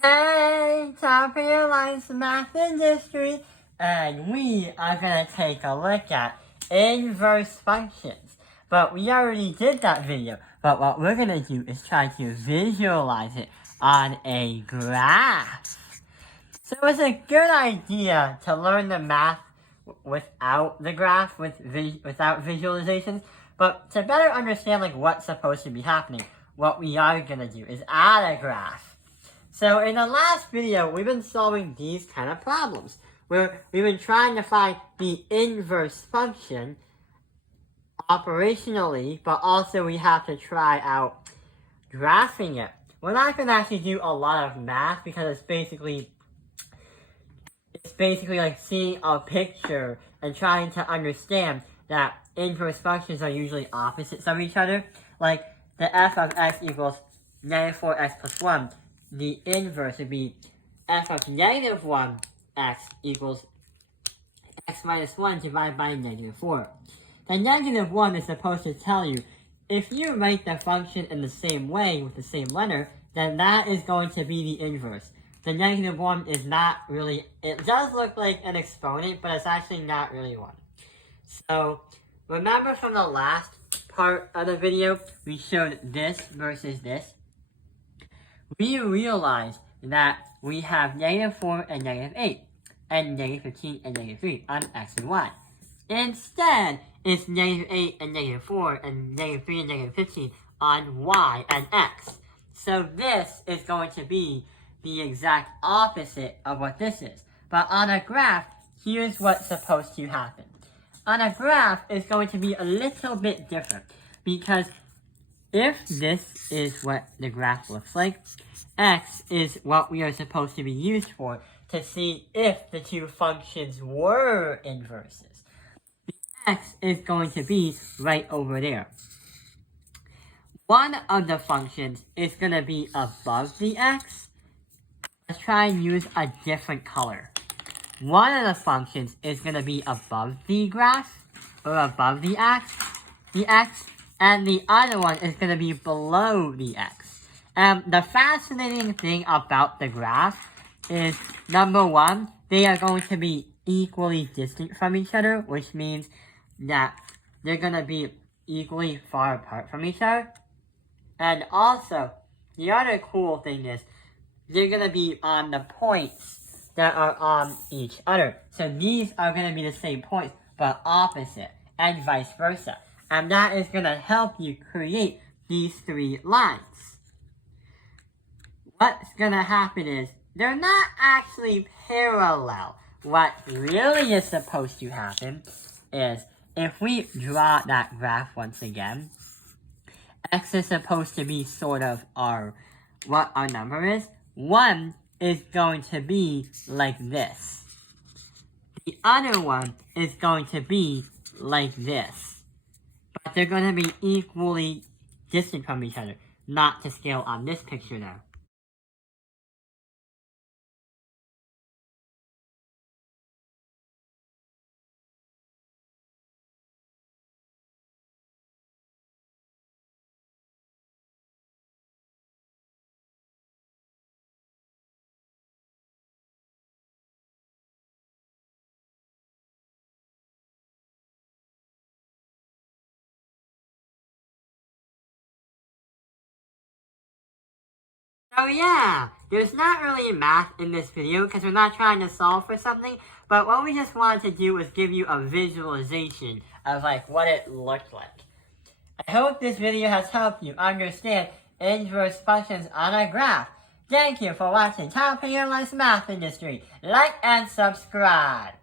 Hey, Top of your Life's Math Industry, and we are going to take a look at inverse functions. But we already did that video, but what we're going to do is try to visualize it on a graph. So it's a good idea to learn the math without the graph, without visualizations, but to better understand what's supposed to be happening, what we are going to do is add a graph. So in the last video, we've been solving these kind of problems, where we've been trying to find the inverse function operationally, but also we have to try out graphing it. We're not going to actually do a lot of math because it's basically like seeing a picture and trying to understand that inverse functions are usually opposites of each other. Like the f of x equals negative 4x plus 1. The inverse would be f of negative 1x equals x minus 1 divided by negative 4. The negative 1 is supposed to tell you if you write the function in the same way with the same letter, then that is going to be the inverse. The negative 1 is not really, it does look like an exponent, but it's actually not really one. So, remember from the last part of the video, we showed this versus this. We realized that we have negative 4 and negative 8, and negative 15 and negative 3 on x and y. Instead, it's negative 8 and negative 4 and negative 3 and negative 15 on y and x. So this is going to be the exact opposite of what this is. But on a graph, here's what's supposed to happen. On a graph, it's going to be a little bit different, because if this is what the graph looks like, x is what we are supposed to be used for to see if the two functions were inverses. The x is going to be right over there. One of the functions is going to be above the x. Let's try and use a different color. One of the functions is going to be above the graph, or above the x, and the other one is going to be below the x. The fascinating thing about the graph is, number one, they are going to be equally distant from each other, which means that they're going to be equally far apart from each other. And also, the other cool thing is, they're going to be on the points that are on each other. So these are going to be the same points, but opposite, and vice versa. And that is going to help you create these three lines. What's going to happen is, they're not actually parallel. What really is supposed to happen is, if we draw that graph once again, x is supposed to be sort of what our number is. 1 is going to be like this. The other one is going to be like this. But they're going to be equally distant from each other. Not to scale on this picture though. So yeah, there's not really math in this video because we're not trying to solve for something, but what we just wanted to do was give you a visualization of what it looked like. I hope this video has helped you understand inverse functions on a graph. Thank you for watching Top of Your Life's Math Industry. Like and subscribe.